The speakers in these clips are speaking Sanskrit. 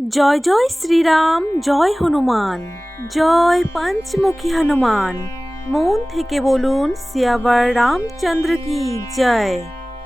জয় জয় শ্রীরাম, জয় হনুমান, জয় পঞ্চমুখী হনুমান। মন থেকে বলুন সিয়াবার রামচন্দ্র কি জয়।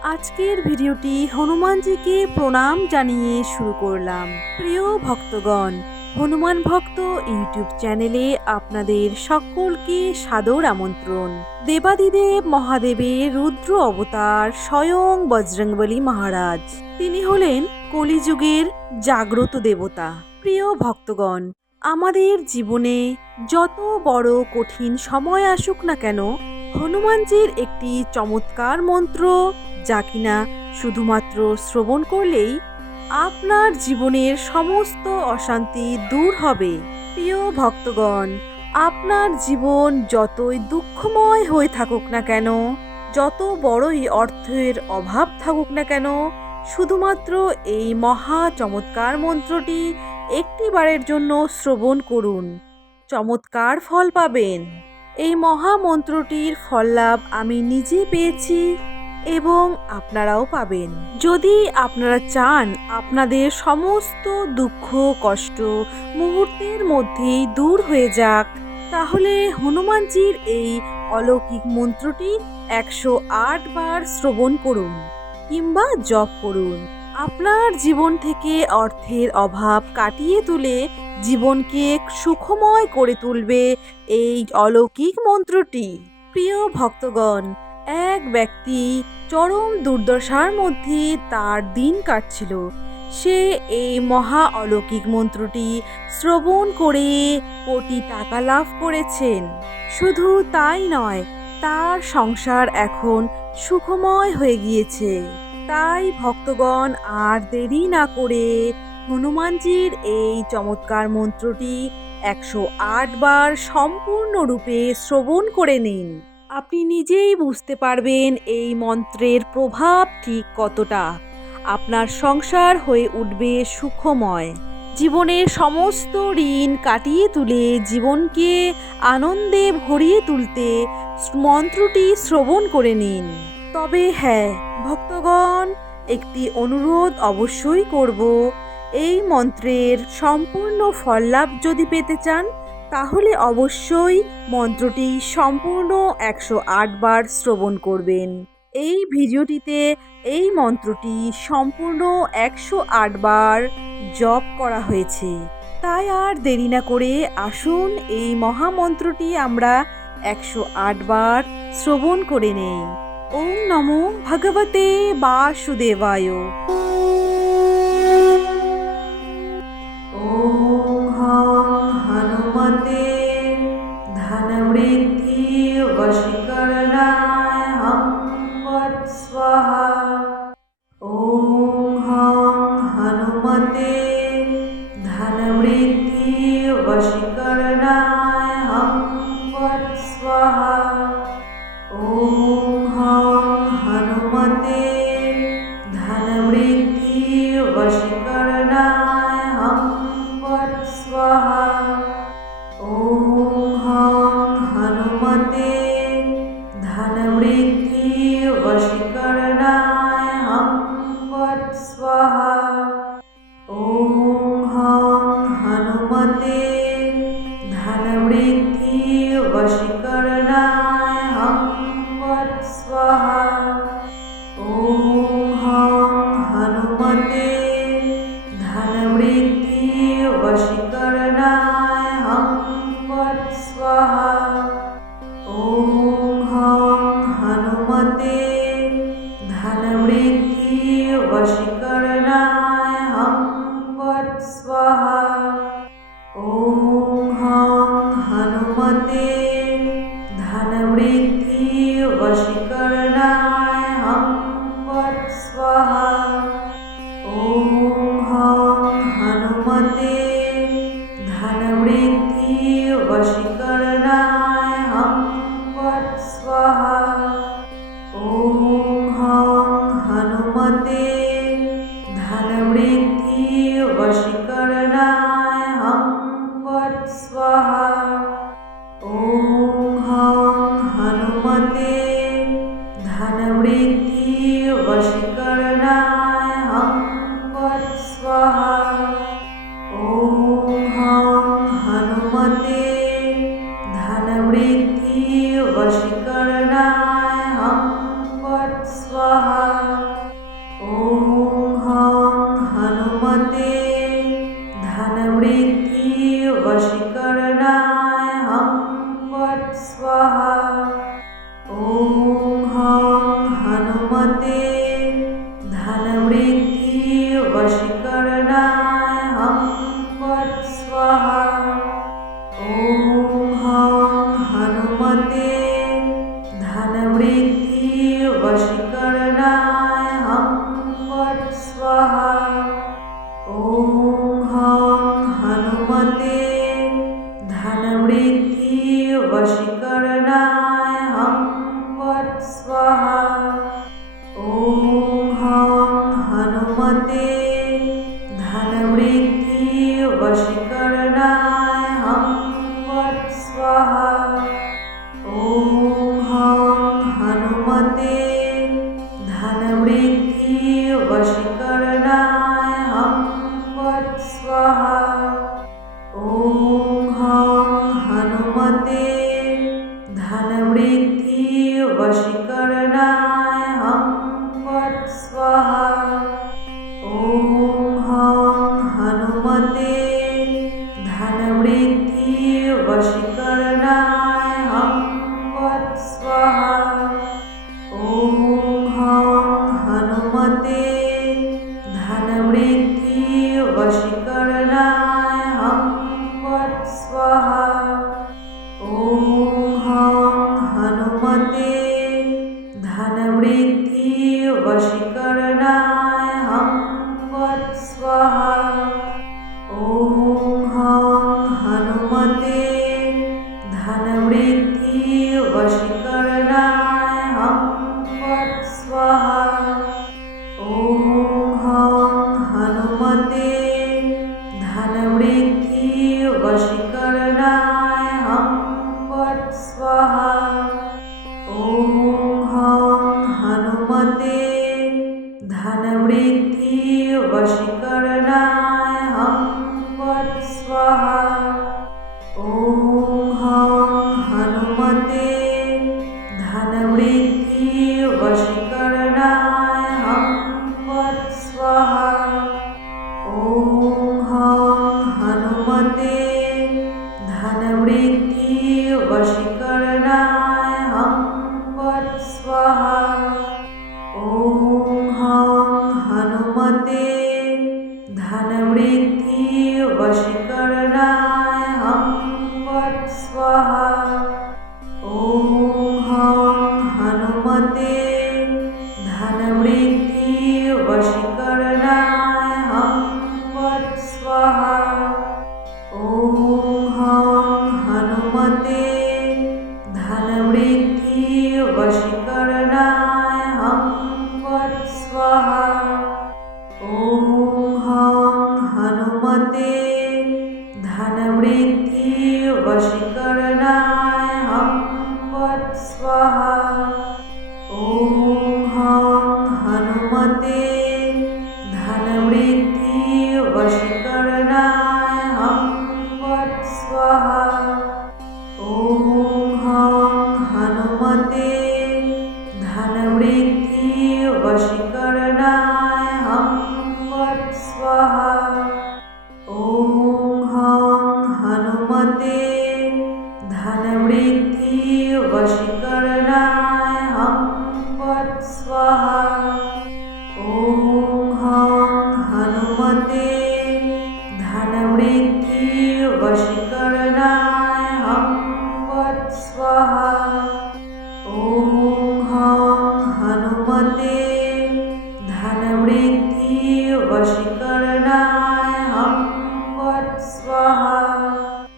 আজকের ভিডিওটি হনুমানজিকে প্রণাম জানিয়ে শুরু করলাম। প্রিয় ভক্তগণ, হনুমান ভক্ত ইউটিউব চ্যানেলে আপনাদের সকলকে সাদর আমন্ত্রণ। দেবাদিদেব মহাদেবের রুদ্র অবতার স্বয়ং বজরংবলী মহারাজ। তিনি হলেন কলিযুগের জাগ্রত দেবতা। প্রিয় ভক্তগণ, আমাদের জীবনে যত বড় কঠিন সময় আসুক না কেন, হনুমানজির একটি চমৎকার মন্ত্র, যা কিনা শুধুমাত্র শ্রবণ করলেই আপনার জীবনের সমস্ত অশান্তি দূর হবে। প্রিয় ভক্তগণ, আপনার জীবন যতই দুঃখময় হয়ে থাকুক না কেন, যত বড়ই অর্থের অভাব থাকুক না কেন, শুধুমাত্র এই মহা চমৎকার মন্ত্রটি একটিবারের জন্য শ্রবণ করুন, চমৎকার ফল পাবেন। এই মহা মন্ত্রটির ফল লাভ আমি নিজে পেয়েছি এবং আপনারাও পাবেন। যদি আপনারা চান আপনাদের সমস্ত দুঃখ কষ্ট মুহূর্তের মধ্যেই দূর হয়ে যাক, তাহলে হনুমানজির এই অলৌকিক মন্ত্রটি 108 বার শ্রবণ করুন কিংবা জপ করুন। আপনার জীবন থেকে অর্থের অভাব কাটিয়ে তুলে জীবনকে সুখময় করে তুলবে এই অলৌকিক মন্ত্রটি। প্রিয় ভক্তগণ, এক ব্যক্তি চরম দুর্দশার মধ্যে তার দিন কাটছিল। সে এই মহা অলৌকিক মন্ত্রটি শ্রবণ করে কোটি টাকা লাভ করেছেন। শুধু তাই নয়, তার সংসার এখন সুখময় হয়ে গিয়েছে। তাই ভক্তগণ, আর দেরি না করে হনুমানজির এই চমৎকার মন্ত্রটি 108 বার সম্পূর্ণরূপে শ্রবণ করে নিন। আপনি নিজেই বুঝতে পারবেন এই মন্ত্রের প্রভাব ঠিক কতটা। আপনার সংসার হয়ে উঠবে সুখময়। জীবনের সমস্ত ঋণ কাটিয়ে তুলে জীবনকে আনন্দে ভরিয়ে তুলতে মন্ত্রটি শ্রবণ করে নিন। তবে হ্যাঁ ভক্তগণ, একটি অনুরোধ অবশ্যই করব। এই মন্ত্রের সম্পূর্ণ ফললাভ যদি পেতে চান, তাহলে অবশ্যই মন্ত্রটি সম্পূর্ণ 108 বার শ্রবণ করবেন। এই ভিডিওটিতে এই মন্ত্রটি সম্পূর্ণ 108 বার জপ করা হয়েছে। তাই আর দেরি না করে আসুন এই মহামন্ত্রটি আমরা 108 বার শ্রবণ করে নেই। ওম নমো ভগবতে বাসুদেবায়। ওম হং হনুমতে ধনবৃদ্ধি বশীকরণায় হং ফট স্বাহা। ওম হং হনুমতে ধনবৃদ্ধি বশীকরণায় হং ফট স্বাহা। ওম হং হনুমতে ধনবৃদ্ধি বশীকরণায় হং ফট हं फट् स्वाहा। ॐ हं हनुमते धनवृद्धि वशीकरणाय हं फट् स्वाहा। ॐ हं हनुमते धनवृद्धि वशीकरणाय हं फट् स्वाहा। ॐ हं हनुमते धनवृद्धि वशीकरणाय हं फट् स्वाहा। ॐ हं हनुमते धनवृद्धि वशीकरणाय हं फट् स्वाहा। ॐ हं हनुमते धनवृद्धि वशीकरणाय हं फट् स्वाहा। ॐ हं हनुमते धनवृद्धि वशीकरणाय हं फट् स्वाहा। ॐ हं हनुमते धनवृद्धि वशीकरणाय हं फट् स्वाहा। ॐ हं हनुमते धनवृद्धि वशीकरणाय हं फट् स्वाहा। ॐ हं हनुमते धनवृद्धि वशीकरणाय हं फट् स्वाहा। ॐ हं हनुमते धनवृद्धि वशीकरणाय हं फट् स्वाहा। ॐ हं हनुमते धनवृद्धि वशीकरणाय हं फट् स्वाहा। ॐ हं हनुमते धनवृद्धि वशीकरणाय हं फट् स्वाहा। ॐ हं हनुमते धनवृद्धि वशीकरणाय हं फट् स्वाहा। ॐ हं हनुमते धनवृद्धि वशीकरणाय हं फट् स्वाहा। ॐ हं हनुमते धनवृद्धि वशीकरणाय हं फट् स्वाहा। ॐ हं हनुमते धनवृद्धि वशीकरणाय हं फट् स्वाहा। ॐ हं हनुमते धनवृद्धि वशीकरणाय हं फट् स्वाहा। ॐ हं हनुमते धनवृद्धि वशीकरणाय हं फट् स्वाहा। ॐ हं हनुमते धनवृद्धि वशीकरणाय हं फट् स्वाहा। ॐ हं हनुमते धनवृद्धि वशीकरणाय हं फट् स्वाहा। ॐ हं हनुमते धनवृद्धि वशीकरणाय हं फट् स्वाहा। ॐ हं हनुमते धनवृद्धि वशीकरणाय हं फट् स्वाहा।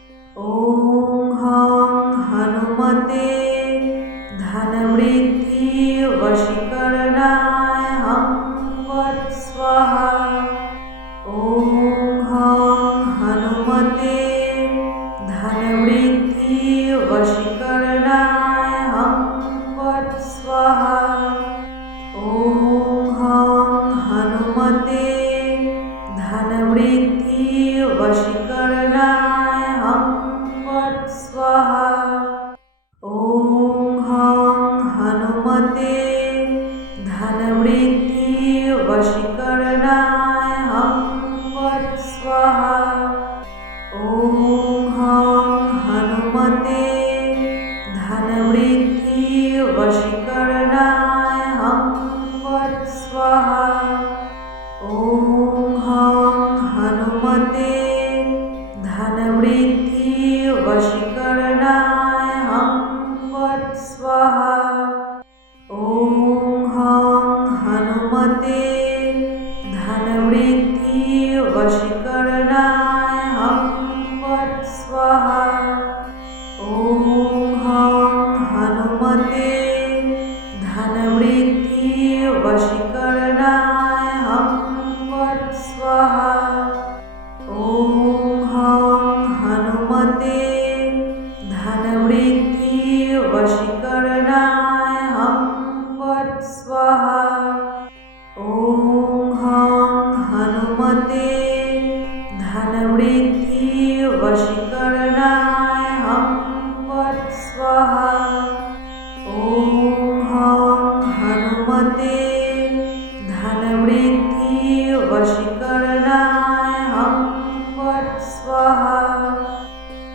ॐ हं हनुमते धनवृद्धि वशीकरणाय हं फट् स्वाहा। ॐ हं हनुमते धनवृद्धि वशीकरणाय हं फट् स्वाहा। ॐ हं हनुमते धनवृद्धि वशीकरणाय हं फट् स्वाहा। ॐ हं हनुमते धनवृद्धि वशीकरणाय हं फट् स्वाहा। ॐ हं हनुमते धनवृद्धि वशीकरणाय हं फट् स्वाहा। ॐ हं हनुमते हनुमते धनवृद्धि वशीकरणाय हं फट् स्वाहा। ॐ हं हनुमते धनवृद्धि वशीकरणाय हं फट् स्वाहा। ॐ हं हनुमते धनवृद्धि वशीकरणाय हं फट् स्वाहा। ॐ हं हनुमते धनवृद्धि वशीकरणाय हं फट् स्वाहा। ॐ हं हनुमते धनवृद्धि वशीकरणाय हं फट् स्वाहा। ॐ हं हनुमते धनवृद्धि वशीकरणाय हं फट् स्वाहा।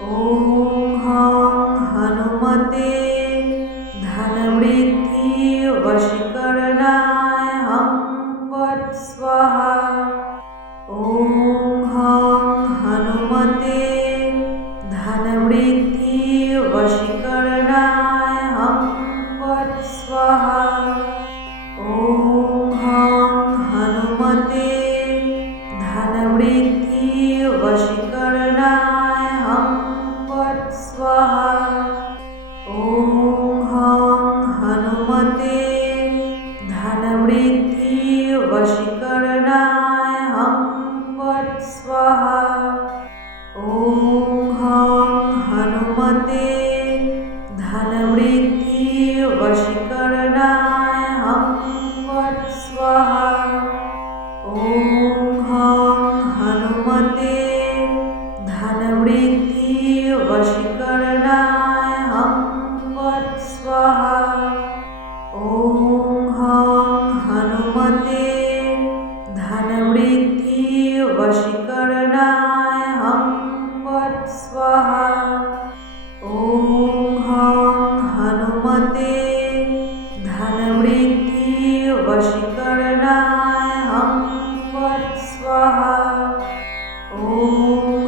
ॐ हं हनुमते धनवृद्धि वशीकरणाय हं फट् स्वाहा। ॐ हं हनुमते धनवृद्धि वशीकरणाय हं फट् स्वाहा। ॐ हं हनुमते धनवृद्धि वशीकरणाय हं फट् स्वाहा। ॐ हं हनुमते धनवृद्धि वशीकरणाय हं फट् स्वाहा। ॐ हं हनुमते धनवृद्धि वशीकरणाय हं फट् स्वाहा। ॐ हं हनुमते धनवृद्धि वशीकरणाय हं फट् स्वाहा। ॐ हं हनुमते धनवृद्धि वशीकरणाय हं फट् स्वाहा। ॐ हं हनुमते धनवृद्धि वशीकरणाय हं फट् स्वाहा। ॐ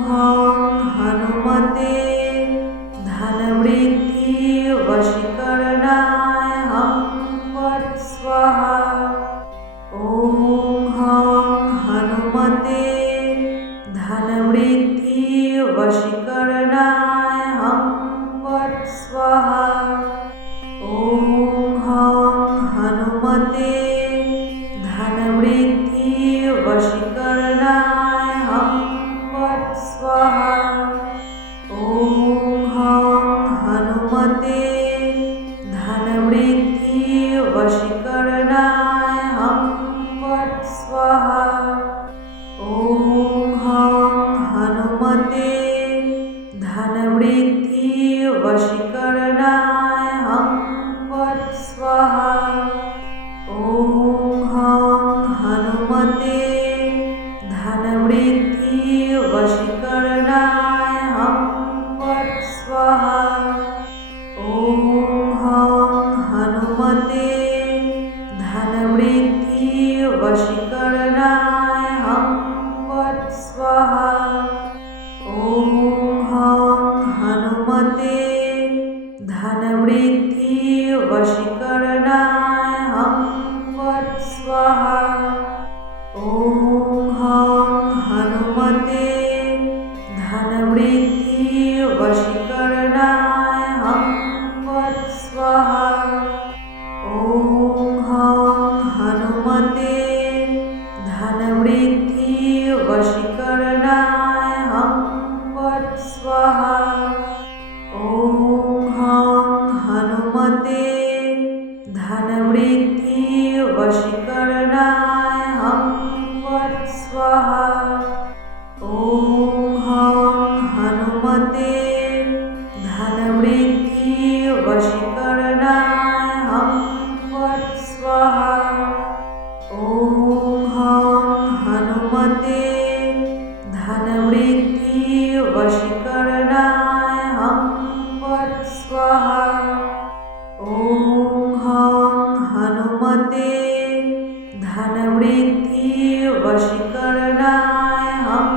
हं हनुमते धनवृद्धि वशीकरणाय हं फट् स्वाहा। ॐ हं हनुमते धनवृद्धि वशीकरणाय हं फट् स्वाहा। ॐ हं हनुमते धनवृद्धि वशीकरणाय हं फट् स्वाहा। ॐ हं हनुमते धनवृद्धि वशीकरणाय हं फट् स्वाहा। ॐ हं हनुमते धनवृद्धि वशीकरणाय हं फट् स्वाहा। ॐ हं हनुमते धनवृद्धि वशीकरणाय हं फट् स्वाहा। ॐ हं हनुमते धनवृद्धि वशीकरणाय हं फट् स्वाहा। ॐ हं हनुमते धनवृद्धि वशीकरणाय हं फट् स्वाहा। ॐ हं हनुमते धनवृद्धि वशीकरणाय हं फट् स्वाहा। ॐ हं हनुमते धनवृद्धि वशीकरणाय हं फट् स्वाहा। ॐ हं हनुमते धनवृद्धि वशीकरणाय हं फट् स्वाहा। ॐ हं हनुमते धनवृद्धि वशीकरणाय हं फट् स्वाहा। ॐ हं हनुमते धनवृद्धि वशीकरणाय हं फट् स्वाहा। ॐ हं हनुमते धनवृद्धि वशीकरणाय हं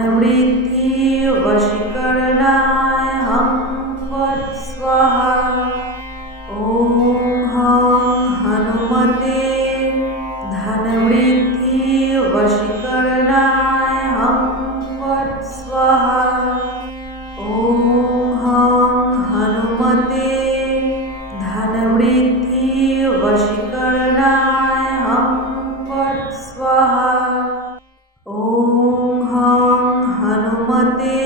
धनवृद्धि वशीकरणाय हम फट् स्वाहा। ॐ हं हनुमते धनवृद्धि वशीकरणाय हम फट् स्वाहा। ॐ हं हनुमते धनवृद्धि वशीकरणाय हम फट् स्वाहा। ॐ हं हनुमते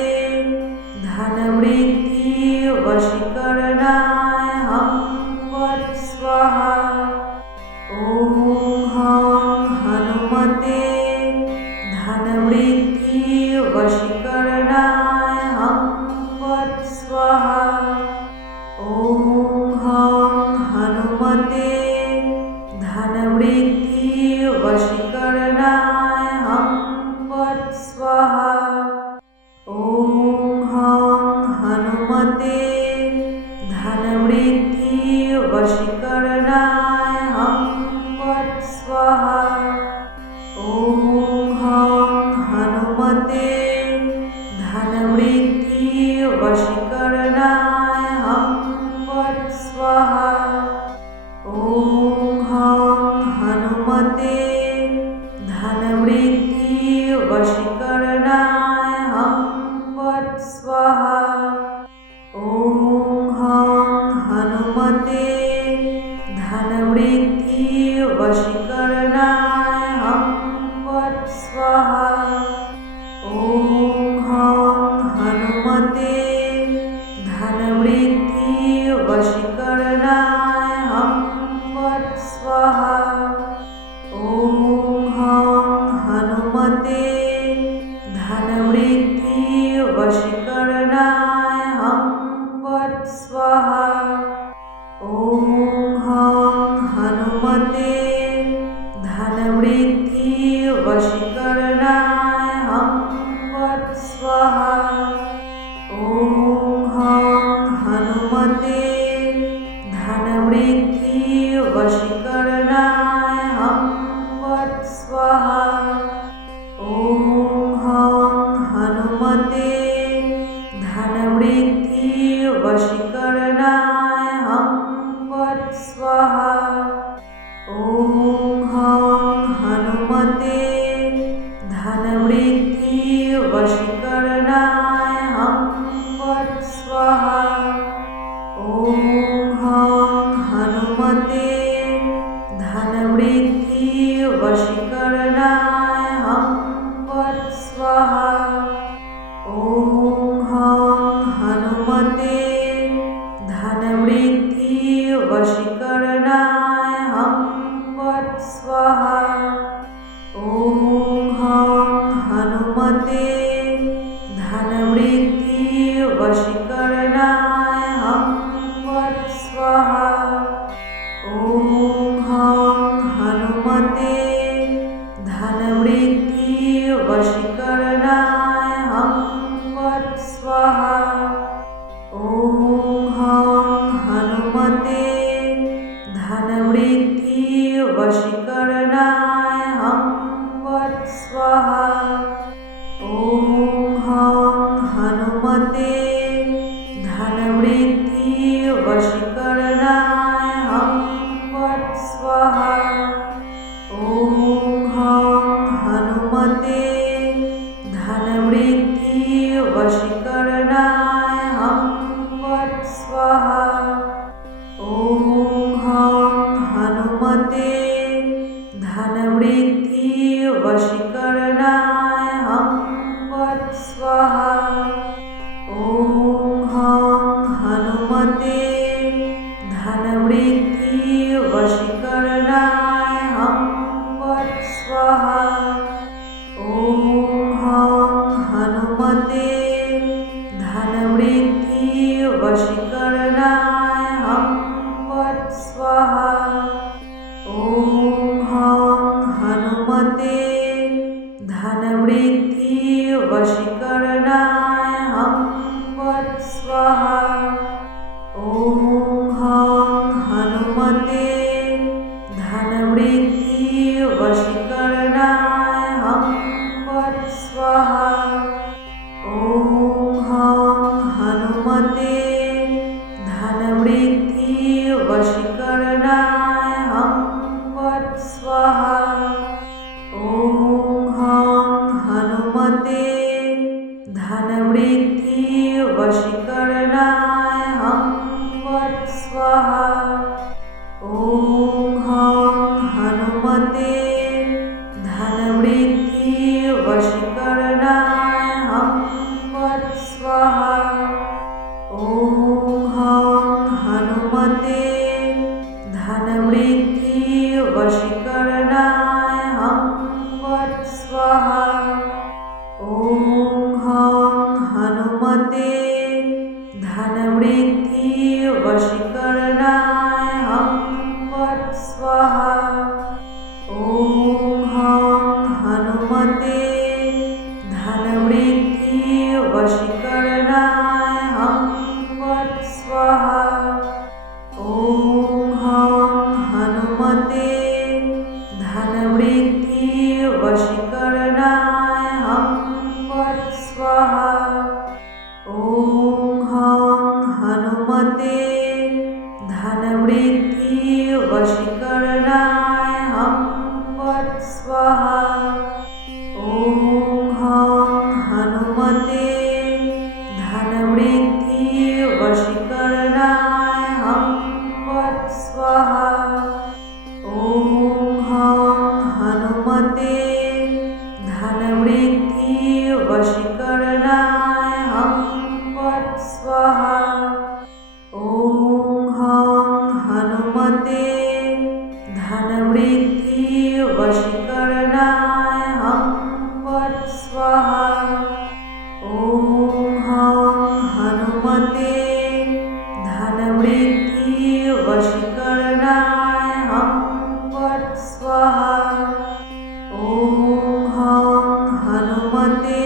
धनवृद्धि वशीकरणाय हम फट् स्वाहा। ॐ हं हनुमते धनवृद्धि वशीकरणाय हम फट् स्वाहा। ॐ हं हनुमते धनवृद्धि वशीकरणाय हम फट् स्वाहा। ॐ हं हनुमते धनवृद्धि वशीकरणाय हम फट् स्वाहा। ॐ हं हनुमते धनवृद्धि वशीकरणाय हम फट् स्वाहा। ॐ हं हनुमते धनवृद्धि वशीकरणाय हम फट् स्वाहा। ॐ हं हनुमते धनवृद्धि वशीकरणाय हम फट् स्वाहा। ॐ हं हनुमते धनवृद्धि वशीकरणाय हम फट् स्वाहा। ॐ हं हनुमते धनवृद्धि वशीकरणाय हम फट् स्वाहा। ॐ हं हनुमते धनवृद्धि वशीकरणाय हम फट् स्वाहा। ॐ हं हनुमते धनवृद्धि वशीकरणाय हम फट् स्वाहा। ॐ हं हनुमते धनवृद्धि वशीकरणाय हम फट् स्वाहा। ॐ हं हनुमते धनवृद्धि वशीकरणाय हम फट् स्वाहा। ॐ हं हनुमते धनवृद्धि वशीकरणाय हम फट् स्वाहा। ॐ हं हनुमते धनवृद्धि वशीकरणाय हम फट् स्वाहा। ॐ हं हनुमते धनवृद्धि वशीकरणाय हम फट् स्वाहा। ॐ हं हनुमते धनवृद्धि वशीकरणाय हम फट् स्वाहा। ॐ हं हनुमते धनवृद्धि वशीकरणाय हम फट् स्वाहा। ॐ हं हनुमते धनवृद्धि वशीकरणाय हम फट् स्वाहा। ॐ हं हनुमते धनवृद्धि वशीकरणाय हम फट् स्वाहा। ॐ हं हनुमते धनवृद्धि वशीकरणाय हम फट् स्वाहा। ॐ हं हनुमते धनवृद्धि वशीकरणाय हम फट् स्वाहा। ॐ हं हनुमते धनवृद्धि वशीकरणाय हम फट् स्वाहा। ॐ हं हनुमते धनवृद्धि वशीकरणाय हम फट् स्वाहा। ॐ हं हनुमते धनवृद्धि वशीकरणाय हम फट् स्वाहा। ॐ हं हनुमते धनवृद्धि वशीकरणाय हं फट् स्वाहा। ॐ हं हनुमते धनवृद्धि वशीकरणाय हं फट् स्वाहा। ॐ हं हनुमते धनवृद्धि वशीकरणाय हं फट् स्वाहा। ॐ हं हनुमते धनवृद्धि वशीकरणाय हं फट् स्वाहा। ॐ हं हनुमते धनवृद्धि वशीकरणाय हं फट् स्वाहा। ॐ हं हनुमते धनवृद्धि वशीकरणाय हं फट् स्वाहा। ॐ हं हनुमते धनवृद्धि वशीकरणाय हं फट् स्वाहा। ॐ हं हनुमते धनवृद्धि वशीकरणाय हं फट् स्वाहा। ॐ हं हनुमते धनवृद्धि वशीकरणाय हं फट् स्वाहा। ॐ हं हनुमते धनवृद्धि वशीकरणाय हं फट् स्वाहा। ॐ हं हनुमते धनवृद्धि वशीकरणाय हं फट् स्वाहा। ॐ हं हनुमते धनवृद्धि वशीकरणाय हं फट् स्वाहा। ॐ हं हनुमते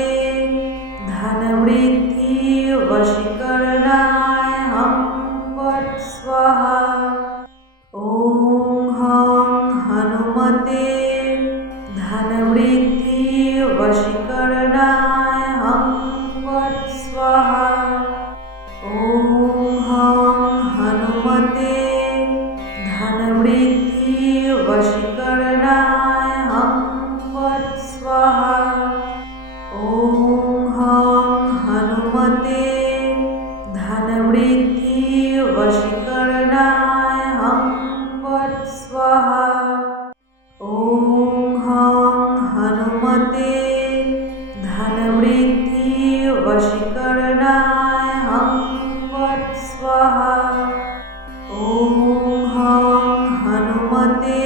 धनवृद्धि वशीकरणाय हं फट् स्वाहा। ॐ हं हनुमते धनवृद्धि वशीकरणाय हं फट् स्वाहा। ॐ हं हनुमते धनवृद्धि वशीकरणाय हं फट् स्वाहा। ॐ हं हनुमते धनवृद्धि वशीकरणाय हं फट् स्वाहा। ॐ हं हनुमते धनवृद्धि वशीकरणाय हं फट् स्वाहा। ॐ हं हनुमते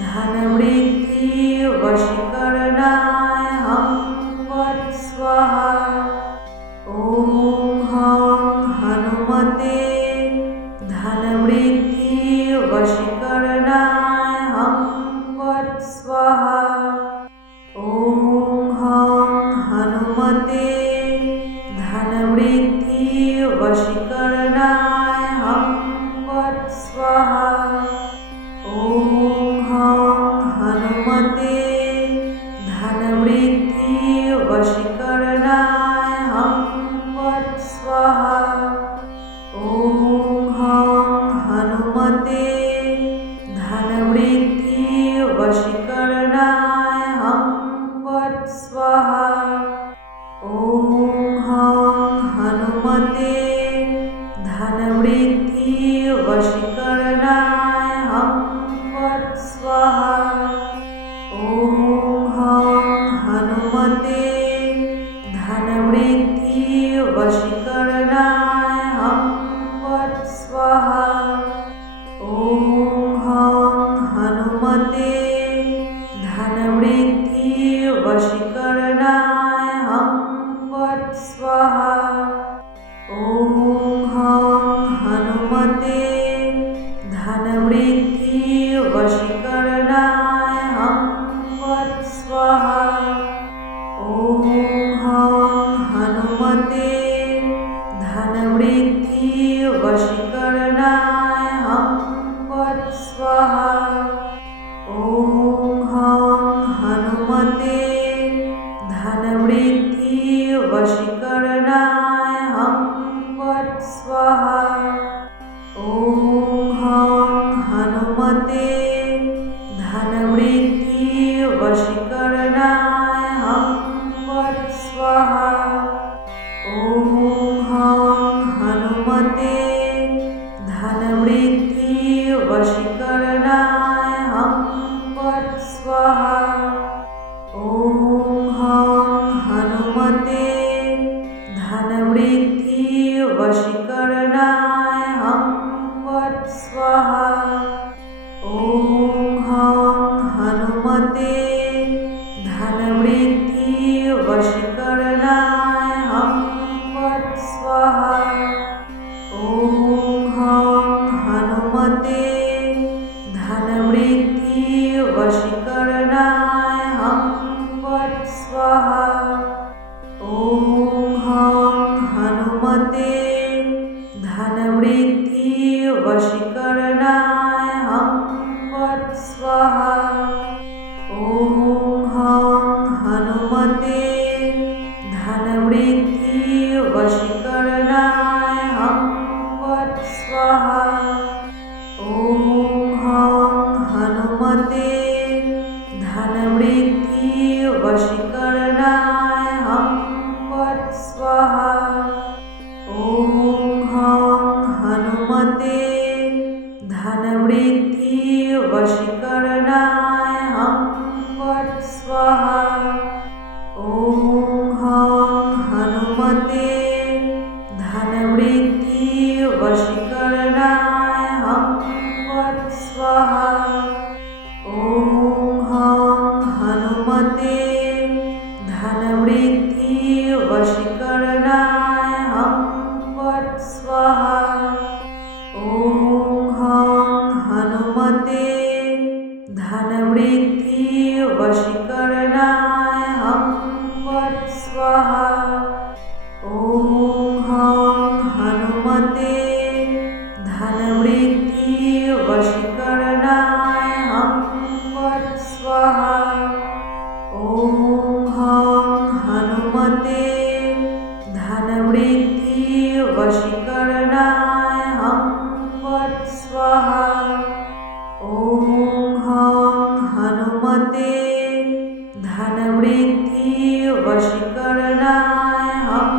धनवृद्धि वशीकरणाय हं फट् स्वाहा। ॐ हं हनुमते धनवृद्धि वशीकरणाय हं फट् स्वाहा। ॐ हं हनुमते धनवृद्धि वशीकरणाय हं फट् स्वाहा। ॐ हं हनुमते धनवृद्धि वशीकरणाय हं फट् स्वाहा। ॐ हं हनुमते धनवृद्धि वशीकरणाय हं फट् स्वाहा। ॐ हं हनुमते धनवृद्धि वशीकरणाय हं फट् स्वाहा। ॐ हं हनुमते धनवृद्धि वशीकरणाय हं फट् स्वाहा। ॐ हं हनुमते धनवृद्धि वशीकरणाय हं फट् स्वाहा। ॐ हं हनुमते धनवृद्धि वशीकरणाय हं फट् स्वाहा। ॐ हं हनुमते धनवृद्धि वशीकरणाय हं फट् स्वाहा। ॐ हं हनुमते धनवृद्धि वशीकरणाय हं फट् स्वाहा। ॐ हं हनुमते धनवृद्धि वशीकरणाय हं फट् स्वाहा। ॐ हं हनुमते धनवृद्धि वशीकरणाय हं फट् स्वाहा। ॐ हं हनुमते धनवृद्धि वशीकरणाय हं फट् स्वाहा। ॐ हं हनुमते धनवृद्धि वशीकरणाय हं फट् स्वाहा। ॐ हं हनुमते धनवृद्धि वशीकरणाय हं फट् स्वाहा। ॐ हं हनुमते धनवृद्धि वशीकरणाय हं फट् स्वाहा। ॐ हं हनुमते धनवृद्धि वशीकरणाय हं फट् स्वाहा। ॐ हं हनुमते धनवृद्धि वशीकरणाय हं फट् स्वाहा। ॐ हं हनुमते धनवृद्धि वशीकरणाय हं फट् स्वाहा। ॐ हं हनुमते धनवृद्धि वशीकरणाय हं फट् स्वाहा। ॐ हं हनुमते धनवृद्धि वशीकरणाय हं फट् स्वाहा। ॐ हं हनुमते धनवृद्धि वशीकरणाय हं फट् स्वाहा। ॐ हं हनुमते धनवृद्धि वशीकरणाय हं फट् स्वाहा। ॐ हं हनुमते धनवृद्धि वशीकरणाय हं फट् स्वाहा। ॐ हं हनुमते धनवृद्धि वशीकरणाय हं